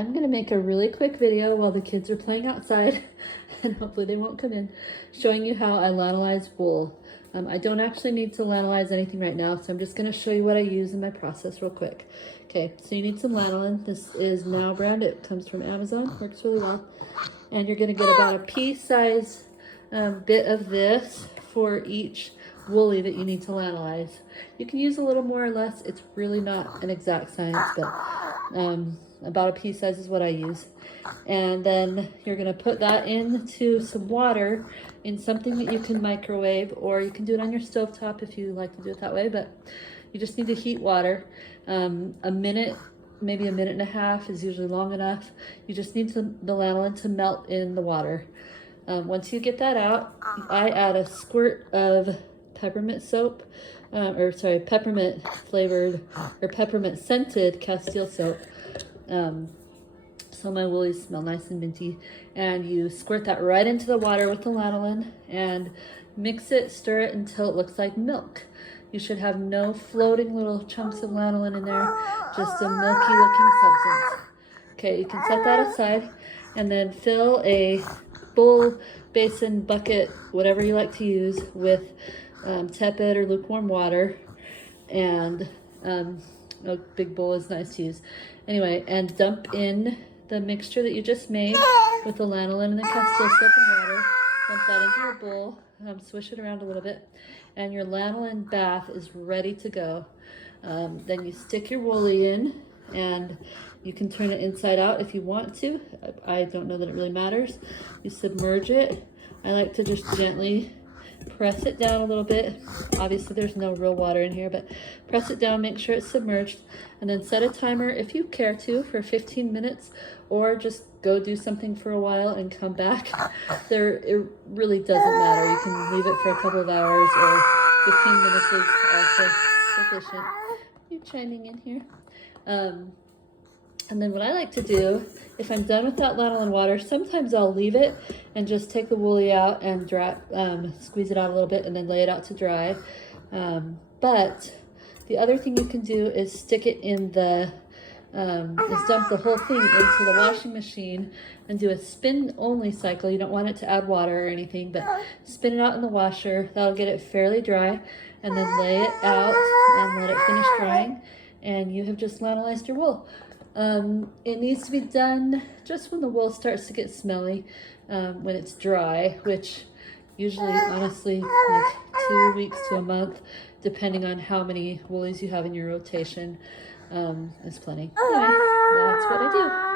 I'm gonna make a really quick video while the kids are playing outside and hopefully they won't come in, showing you how I lanolize wool. I don't actually need to lanolize anything right now, so I'm just gonna show you what I use in my process real quick. Okay, so you need some lanolin. This is Now brand. It comes from Amazon, works really well. And you're gonna get about a pea-size bit of this for each woolly that you need to lanolize. You can use a little more or less. It's really not an exact science, but about a pea size is what I use. And then you're gonna put that into some water in something that you can microwave, or you can do it on your stovetop if you like to do it that way, but you just need to heat water. A minute, maybe a minute and a half is usually long enough. You just need the lanolin to melt in the water. Once you get that out, I add a squirt of peppermint soap, peppermint flavored or peppermint scented Castile soap. So my woolies smell nice and minty. And you squirt that right into the water with the lanolin and mix it, stir it until it looks like milk. You should have no floating little chunks of lanolin in there, just a milky looking substance. Okay, you can set that aside and then fill a bowl, basin, bucket, whatever you like to use, with tepid or lukewarm water. And a big bowl is nice to use. Anyway, and dump in the mixture that you just made with the lanolin and the Castile soap and water. Dump that into your bowl, swish it around a little bit, and your lanolin bath is ready to go. Then you stick your woolly in, and you can turn it inside out if you want to. I don't know that it really matters. You submerge it. I like to just gently press it down a little bit. Obviously there's no real water in here, but press it down, make sure it's submerged, and then set a timer if you care to for 15 minutes, or just go do something for a while and come back. It really doesn't matter. You can leave it for a couple of hours, or 15 minutes is also sufficient. You're chiming in here. And then what I like to do, if I'm done with that lanolin water, sometimes I'll leave it and just take the woolly out and dry, squeeze it out a little bit and then lay it out to dry. But the other thing you can do is stick it in the, is dump the whole thing into the washing machine and do a spin only cycle. You don't want it to add water or anything, but spin it out in the washer. That'll get it fairly dry, and then lay it out and let it finish drying, and you have just lanolized your wool. It needs to be done just when the wool starts to get smelly, when it's dry, which usually, honestly, like 2 weeks to a month, depending on how many woolies you have in your rotation, is plenty. Anyway, that's what I do.